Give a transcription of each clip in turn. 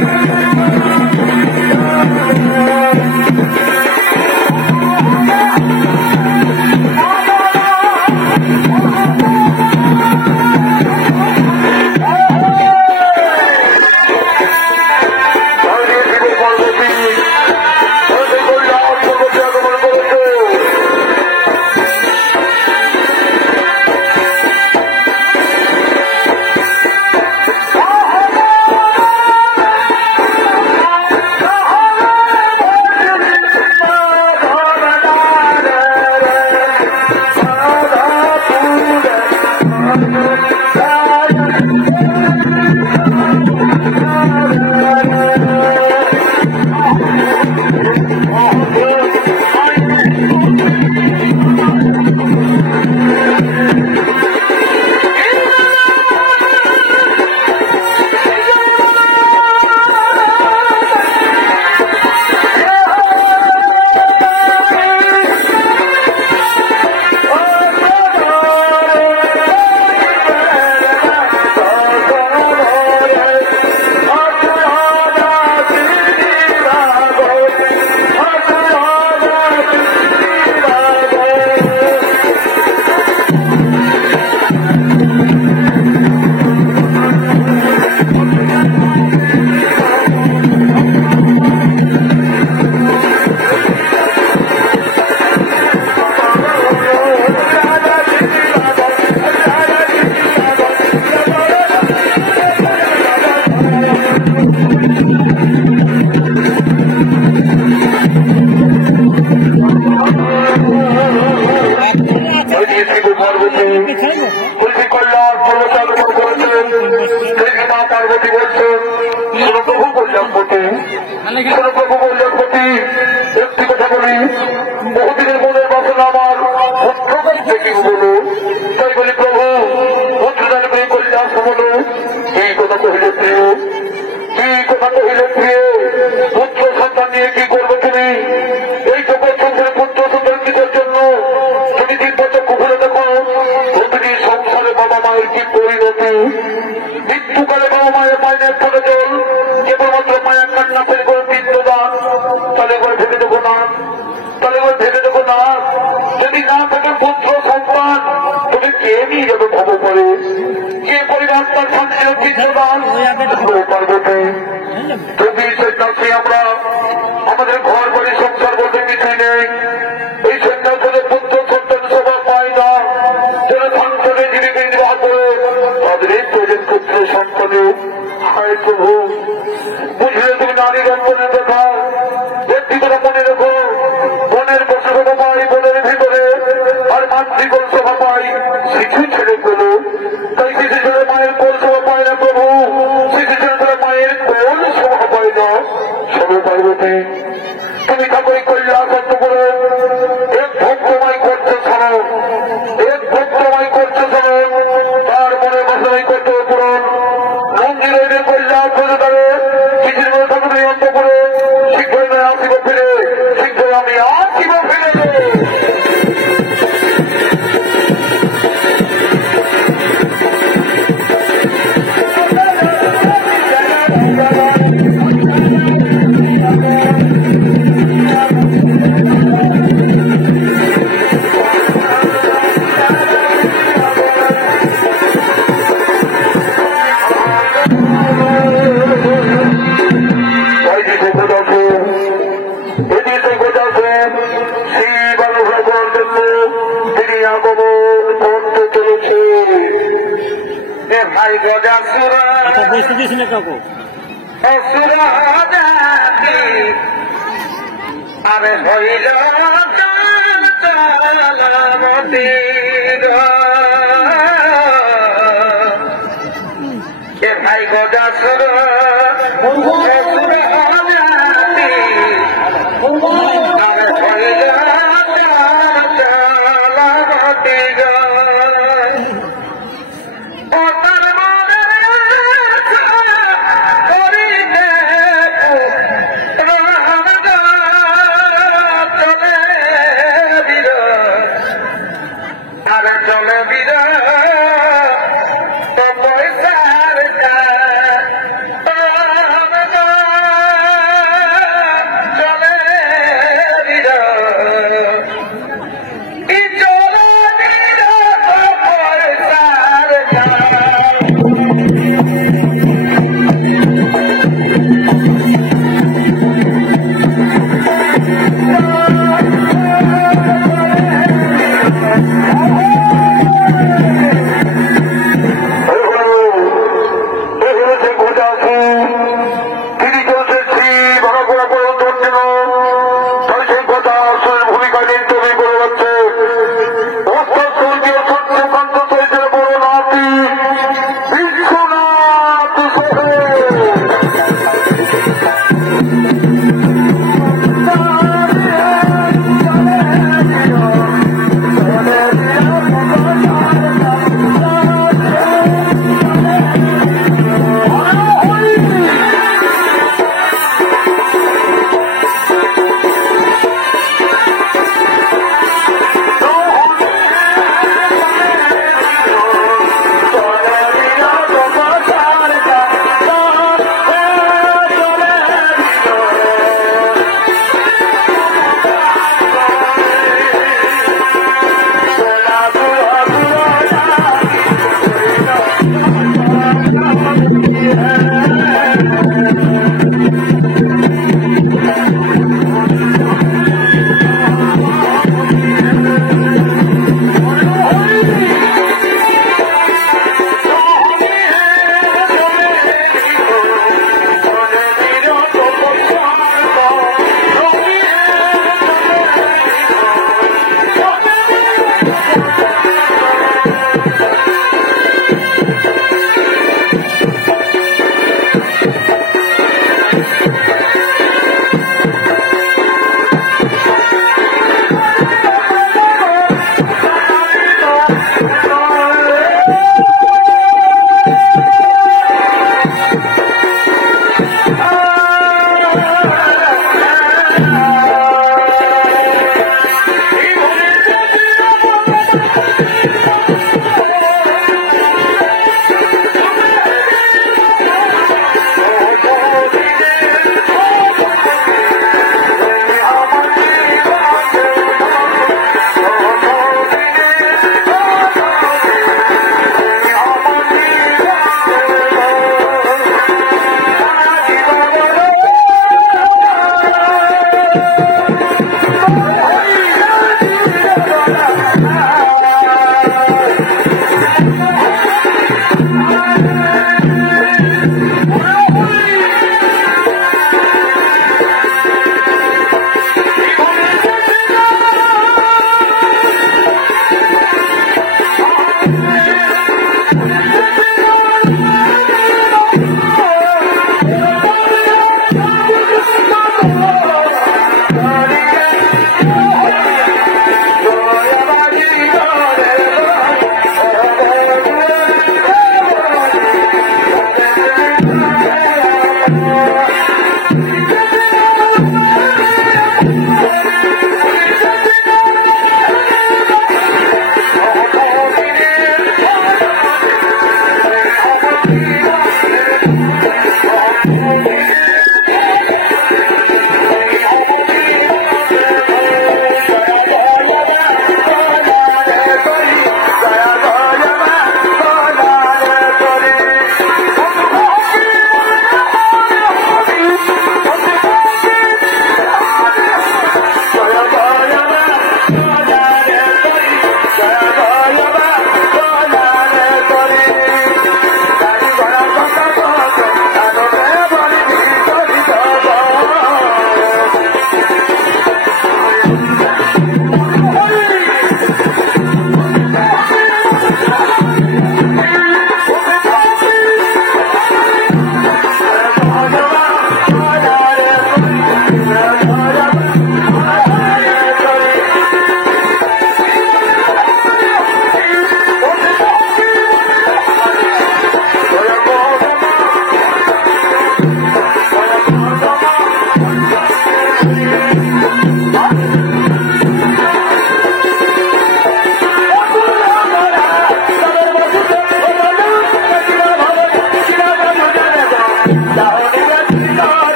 Bye.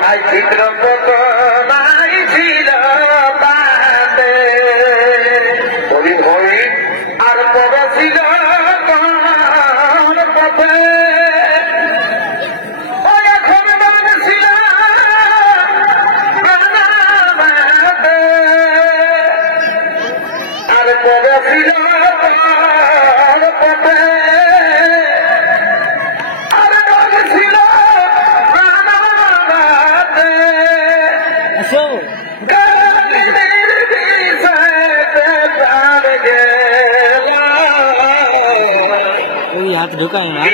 ভাই চিত্র নাই ছিল हाथ ढुकाए ना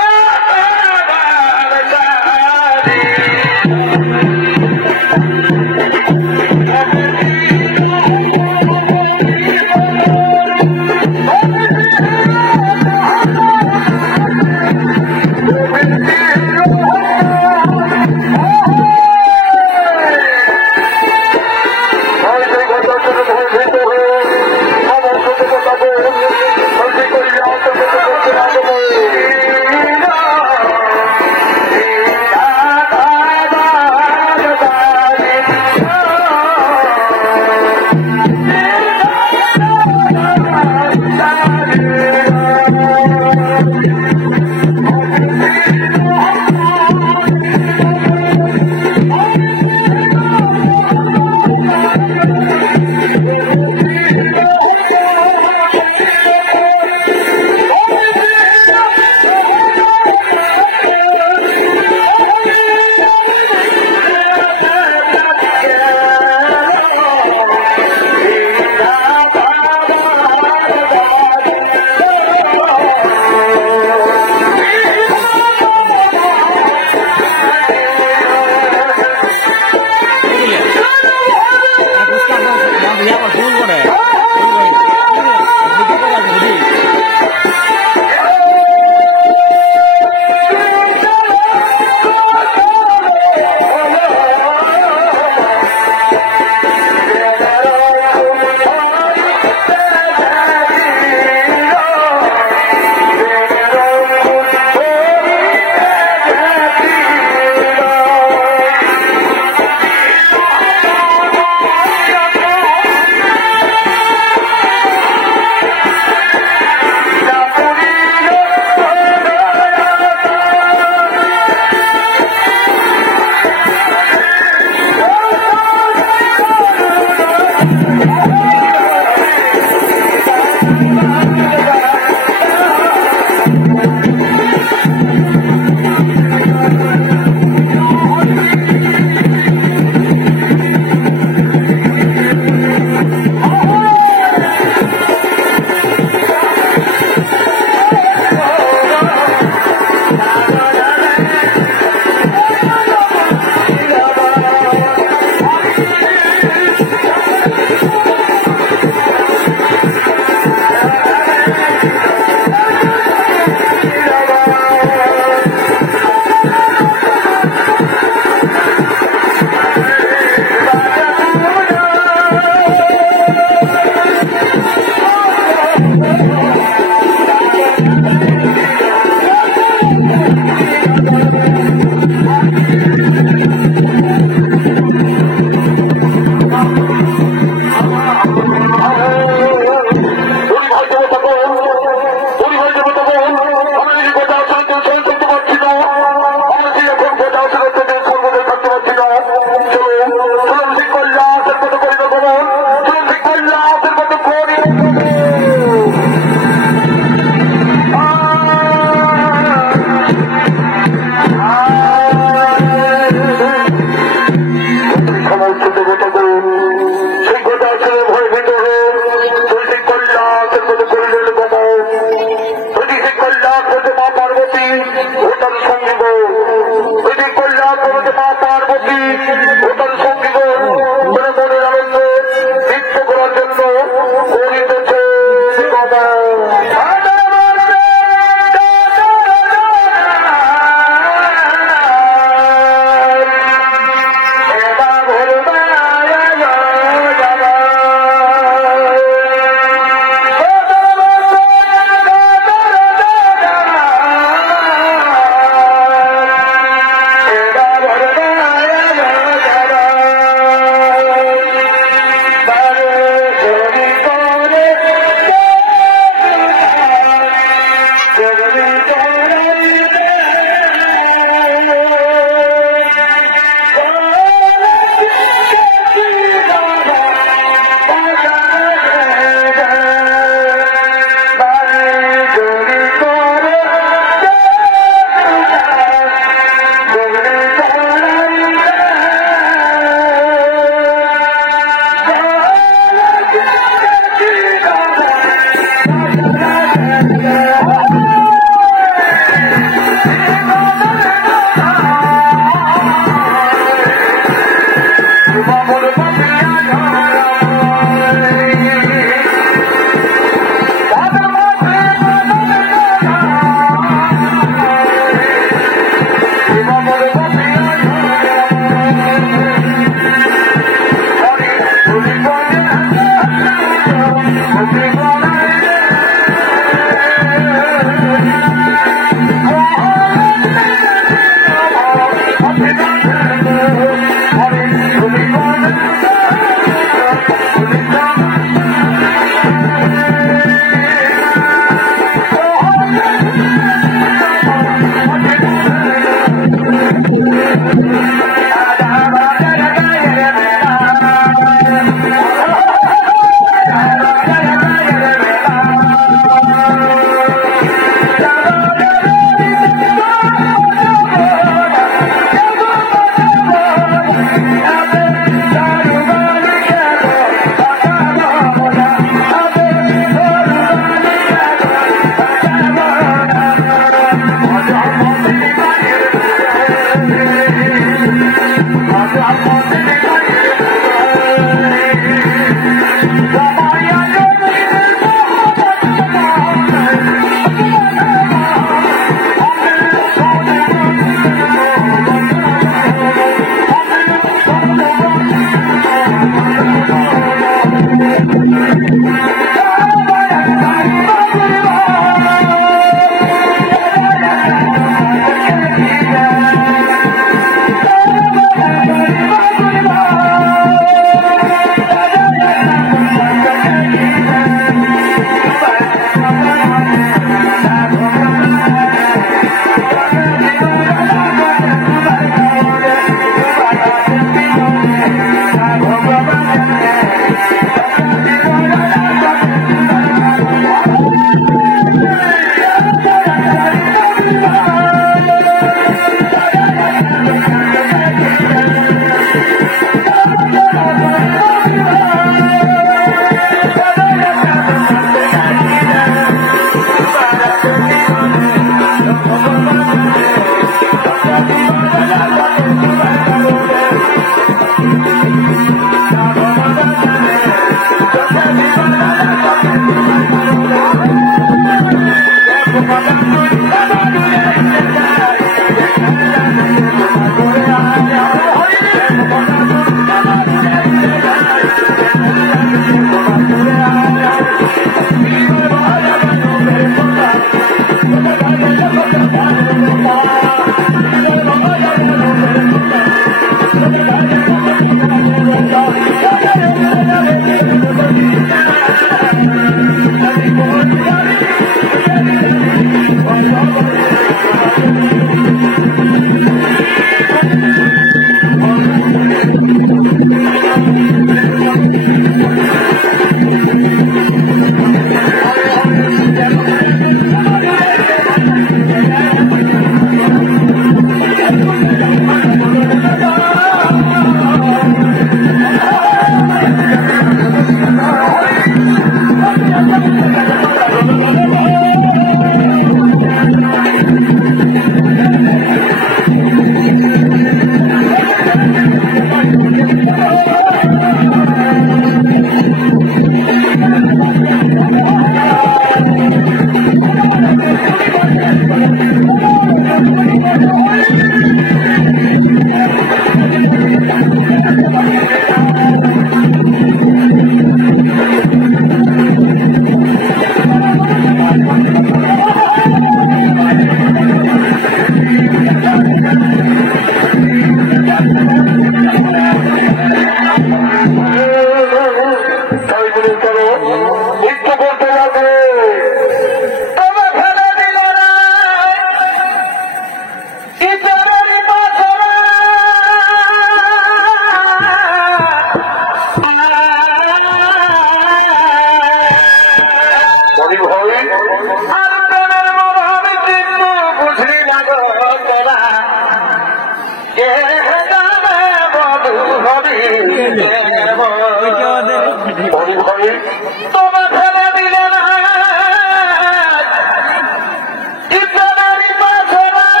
ইসলামের পাথরা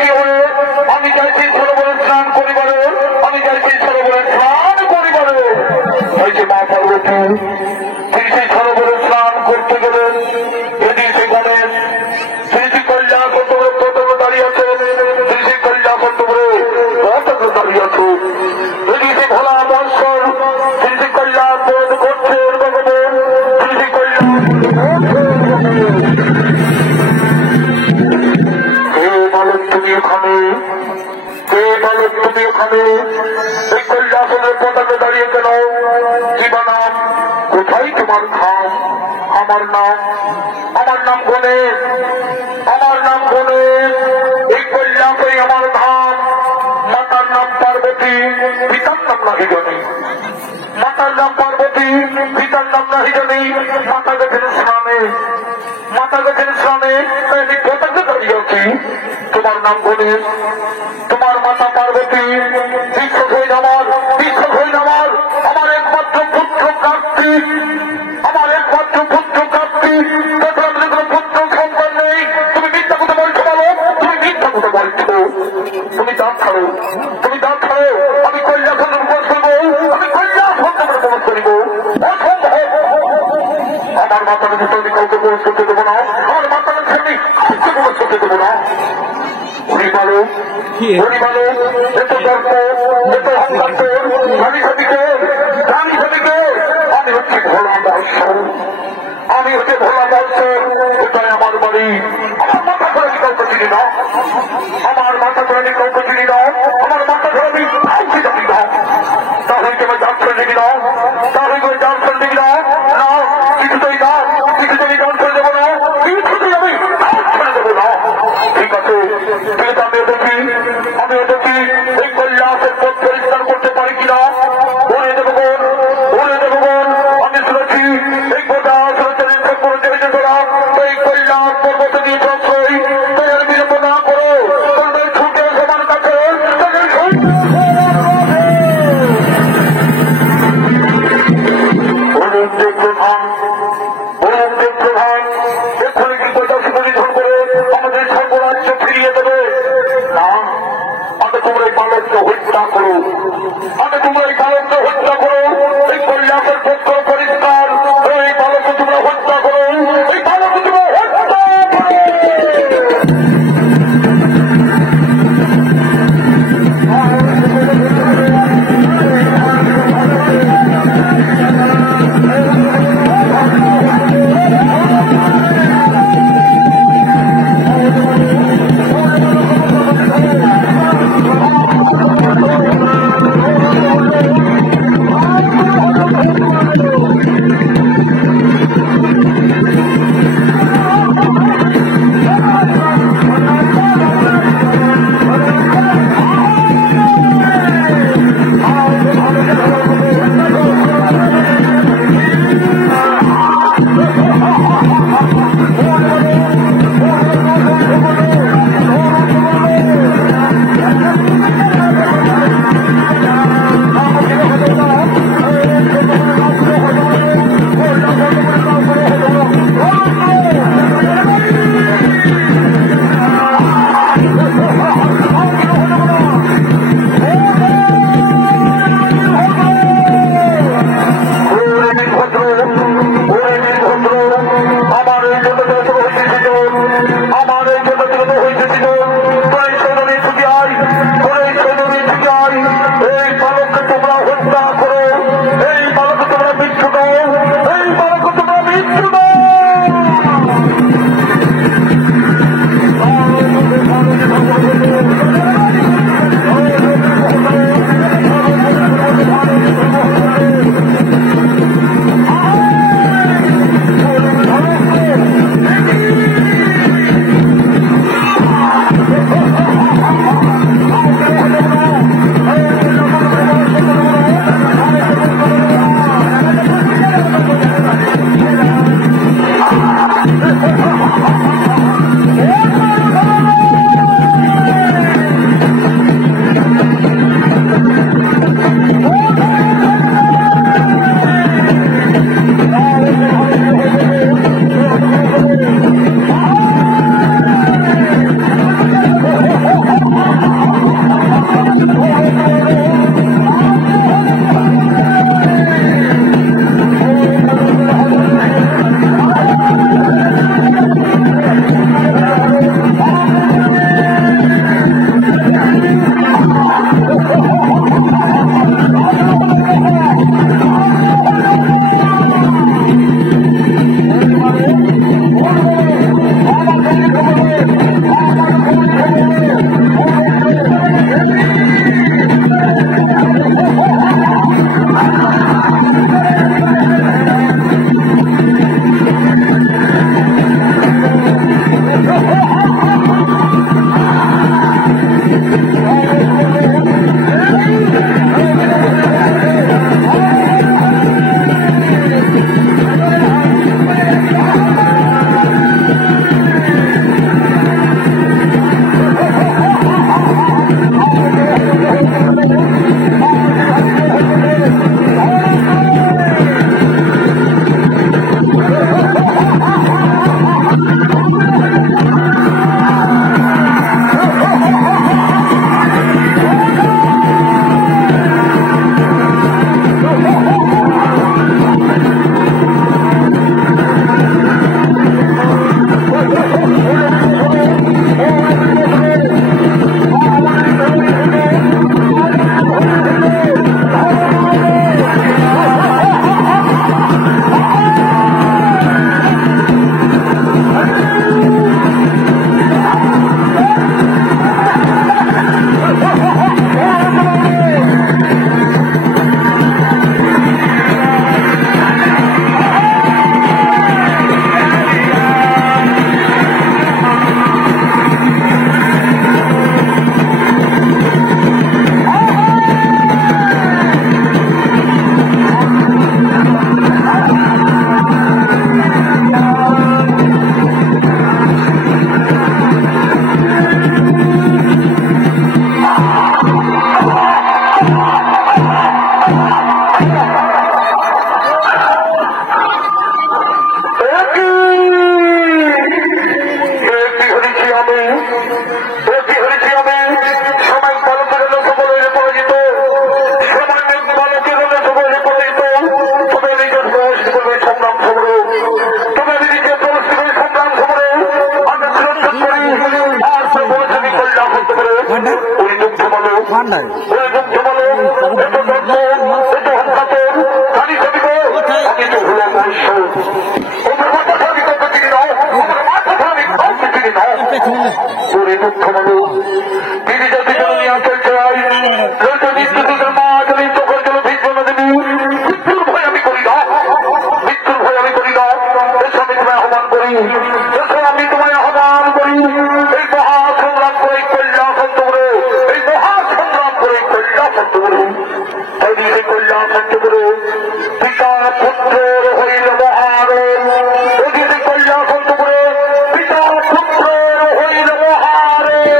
কি হয়ে আমি চাইছি সরোবরে স্নান করিবারে, আমি চাইছি সরোবরে স্নান করিবারে। ওই যে মা পার্বতী তিনি সেই সরোবরে স্নান করতে গেলেন। এদিকে গণেশ শ্রী শ্রী কৈলাসপুরে দাঁড়িয়ে আছে, শ্রী শ্রী কৈলাসপুরে দাঁড়িয়ে আছে। এদিকে ভোলা মহেশ্বর শ্রী শ্রী কৈলাস বোধ করছেন ভগবান, শ্রী শ্রী কৈলাস তুমি ওখানে, কে বলো তুমি ওখানে এই কৈলাসের পতাকা দাঁড়িয়ে কেন? কিবা নাম? কোথায় তোমার খাম? আমার নাম গণেশ, আমার নাম গণেশ। এই কৈলাসে আমার ধাম। মাতার নাম পার্বতী, পিতার নাম নাহি জানি। মাতার নাম পার্বতী, পিতার নাম নাহি জানি। মাতা গেছেন স্নানে, মাতা গেছেন স্নানে, তাই পতাকা দাঁড়িয়ে আছি। তোমার নাম গণেশ, তোমার মাতা পার্বতী। বিশ্বাস হইল আমার, বিশ্বাস হইল আমার। আমার একমাত্র পুত্র কার্তিক, আমার একমাত্র পুত্র কার্তিক। দেখলাম যে কোনো পুত্র সন্তান নেই। তুমি মিথ্যা কথা বলছো বলো, তুমি মিথ্যা কথা বলছো। তুমি দাঁত ছাড়ো, তুমি দাঁত ছাড়ো। আমি কৈলাসের উপবাস করবো, আমি কৈলাস উপবাস করিব। আমার মাতাকে আমি কাউকে প্রবেশ করতে দেবো না, আমার মাতাকে আমি কাউকে প্রবেশ করতে দেবো না। এত গর্ব, এত অহংকার, আমি হচ্ছে ভোলা মহেশ্বর, আমি হচ্ছে ভোলা মহেশ্বর। এটাই আমার বাড়ি। আমার মাথা করে আমি কাউকে চিনি না, আমার মাথা করে আমি কাউকে চিনি না, আমার মাথা করে আমি কাউকে জানি না। তাহলে তোমার ডাক ছেড়ে দেখি না, তাহলে তোমার ডাক ছেড়ে দেখি না। না, কিছুতেই না, কিছুতেই ডাক ছেড়ে দেবো না, কিছুতেই আমি ডাক ছেড়ে দেবো না। ঠিক আছে, ঠিক আছে, আমিও দেখি এই কৈলাসের পথ পরিষ্কার করতে পারি কিনা। বলে দেবো বোন, বলে দেবো বোন। আমি শুনেছি এই গোটা চরিত্র করে তোরা এই কৈলাস পর্বত নিয়ে প্রশ্রয়, তাদের বিলম্ব না করো, তাদের ছুটে সবার কাছে তাদের প্রধান, প্রধান এক্ষুনি কি কৈলাস পরিধান করে আমাদের সর্বরাজ্য ফিরিয়ে দেবে? না, ওই দুঃখ বলো ওই দুঃখ বলো এত দর্দ এত হকাতর জানি সবই গো আমি তো হলাম মনুষ্য ওদের মাথা আমি কত দিকে নাও ওদের মাথা আমি কত দিকে নাও ওরে দুঃখ বলো তিনি যদি জননী আচল চাই যদি তোদের মা যদি চোখের জন্য ভিজব না দেবী মৃত্যুর ভয় আমি করি না মৃত্যুর ভয় আমি করি না এসব আমি তোমায় আহ্বান করি এসব আমি তোমায় আহ্বান করি এই মহা সংগ্রাম করে কৈলাসন্ত করে এই মহা সংগ্রাম করে কৈলাসন্ত করে তাই এই কৈলাসন্ত করে পিতা পুত্রের হইল মহারণ ওদিকে কৈলাসন্ত করে পিতা পুত্রের হইল মহারণ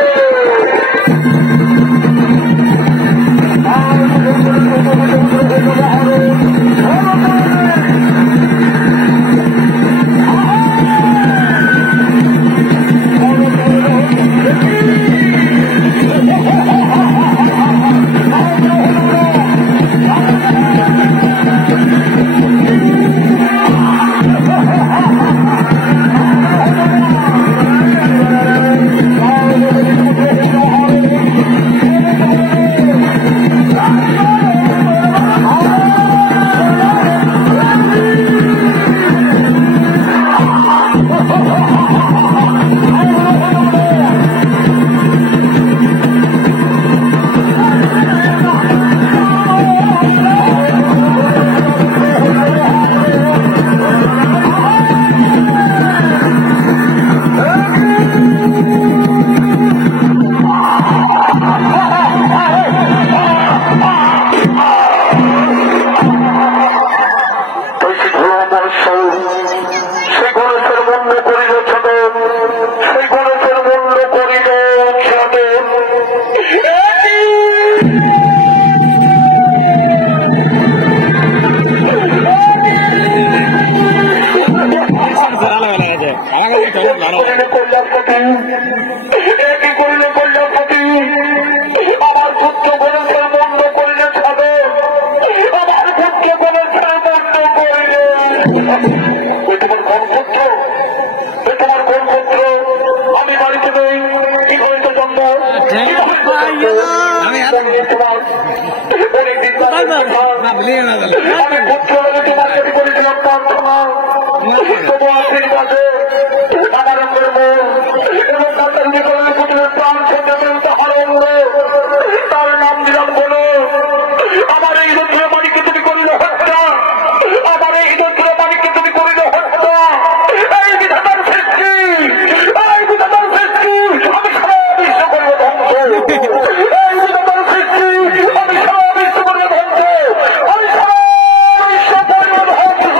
তার নাম দিলাম বলো আমার এই লোকের বাড়িকে তুমি করলে হত্যা আমার এই লোকের বাড়িকে তুমি করলে হত্যা এই বিধাতার সৃষ্টি এই বিধাতার সৃষ্টি আমি সারা বিশ্ব করবো ধ্বংস এই বিধাতার সৃষ্টি আমি সারা বিশ্ব করবো ধ্বংস আমি সারা বিশ্ব করবো ধ্বংস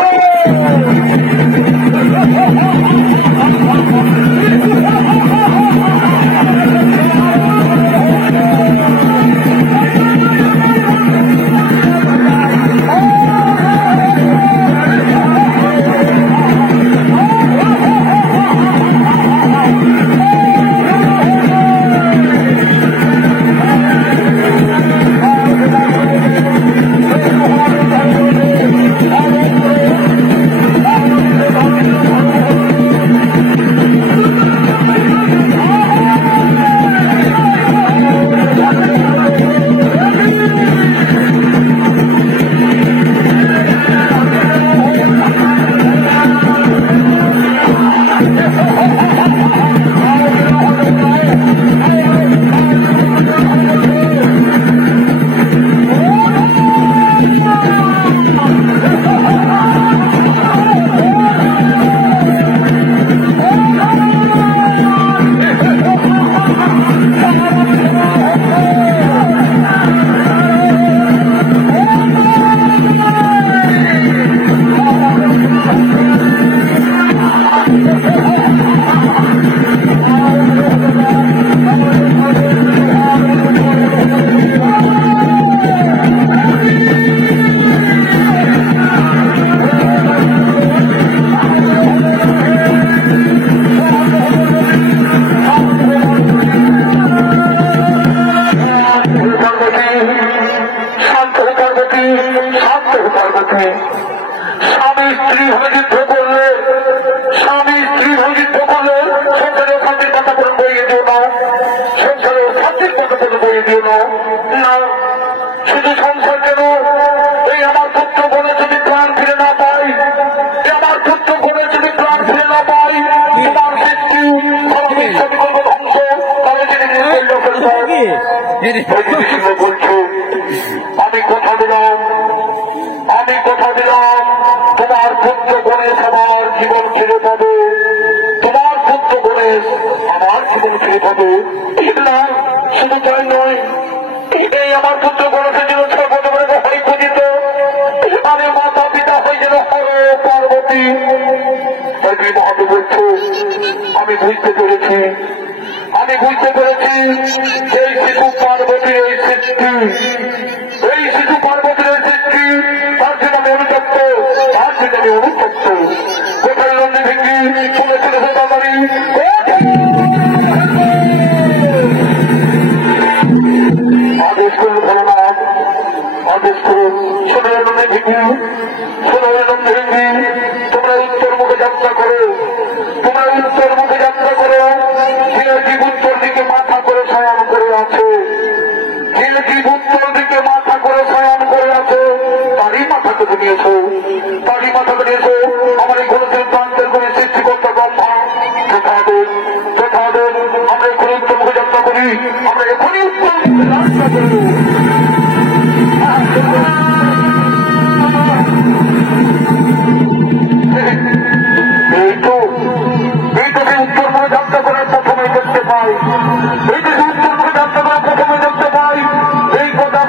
স্বামী স্ত্রী হয়ে যুদ্ধ করলে সংসারে শান্তির কথা বলে বইয়ে দিও বলছো আমি কথা দিলাম তোমার পুত্র গণেশ আমার জীবন ফিরে পাবে, তোমার পুত্র গণেশ আমার জীবন ফিরে পাবে। না, শুধু তাই নয়, এই আমার পুত্র গণেশের জন্য সর্বদমে হয় পূজিত, আমি মাতা পিতা হয়ে যেন হর পার্বতী। তাই মহাদেব বলছো আমি বুঝতে পেরেছি এই শিশু পার্বতীর এই সৃষ্টি, তার জন্য আমি অনুতপ্ত, কোথায় নন্দী ভেঙ্গি চলে চলেছে তাড়াতাড়ি আদেশ করুন ভোলানাথ, আদেশ করুন। শোনো নন্দী ভেঙ্গি, তোমরা উত্তর মুখে যাত্রা করো, জীব উত্তর দিকে মাথা করে শয়ন করে আছে, তারই মাথা কেটে নিয়েছো, আমার এই ঘরের প্রান্তের করে সৃষ্টিকর্তা ব্রহ্মা তথাদের আমরা এখনই উত্তর মুখে যাত্রা করি, আমরা এখনই উত্তর মুখে যাত্রা করি। এই তো সেই উত্তর মুখে যাত্রা করার প্রথমে দেখতে পাই, এই কথা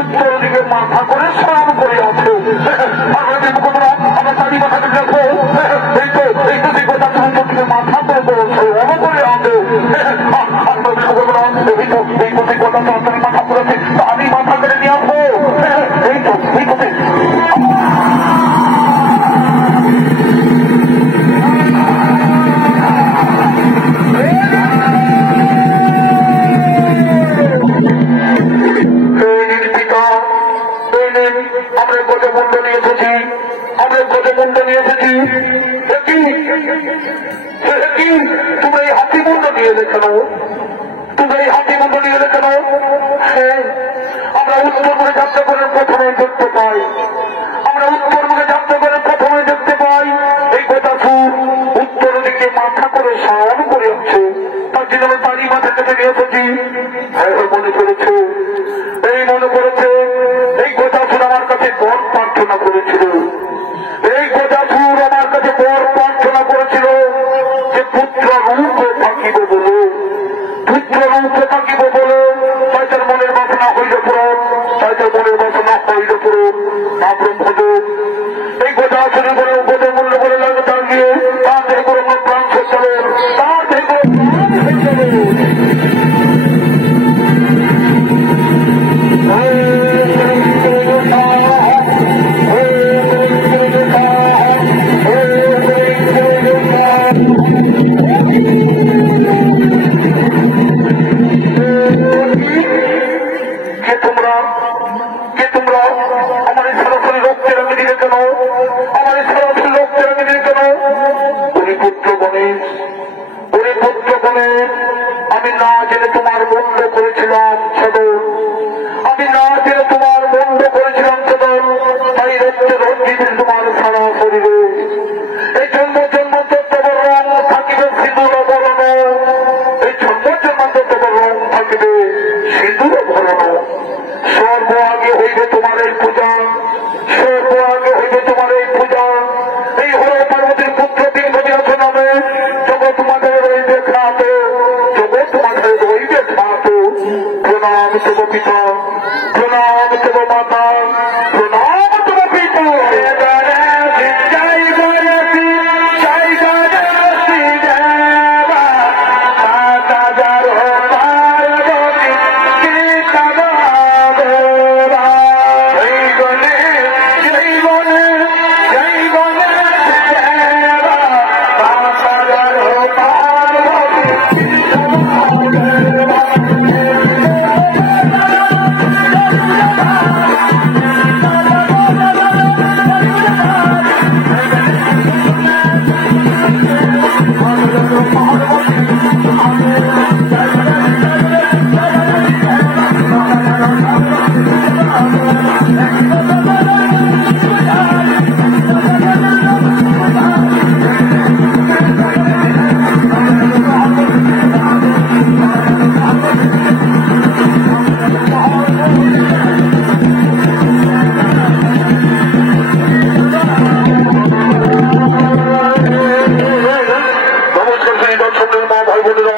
উত্তর দিকে মাথা করে স্নান করে আছে। আমরা তারই মাথা থেকে দেখো, এই তো সেই কথা উত্তর দিকে মাথা করে বলছে অন করে আনবে। এই তো সেই কথা তাড়াতাড়ি মাথা করেছে, আমি মাথা করে নিয়ে আসবো। এই তো আমরা গজমুণ্ড নিয়ে এসেছি, তোমরা এই হাতিমুণ্ড নিয়ে এলে কেন? হ্যাঁ, আমরা উত্তর মুখে যাত্রা করে প্রথমে দেখতে পাই, এই কথা উত্তর দিকে মাথা করে স্নান করে আছে, তার জন্য আমরা তারই মাথা কেটে নিয়ে এসেছি। মনে করেছে এই কথা আমার কাছে বর প্রার্থনা করেছিল, যে পুত্র রূপে থাকিব বলে, তাই তার মনের বাসনা হইল পূরণ, না ব্রহ্মদেব এই কথা শুরু করে উপদে মূল্য করে লাগে দাঁড়িয়ে তার থেকে করে আমার প্রাণ শেষ চলে, তার থেকে আমি না জেনে তোমার বন্ধ করেছিলাম সদর, তাই রক্তে রঞ্জিত তোমার সারা শরীরে এই জন্ম জন্মান্তর তোমার রং থাকিবে সিঁদুর বরণ, সর্ব আগে হইবে তোমার এই পূজা, এই হল পার্বতীর পুত্র দীর্ঘদিন নামে জগৎ তোমাদের রইবে খ্যাত, প্রণাম তব পিতা, প্রণাম তব মাতা, প্রণাম তব পিতা। I'm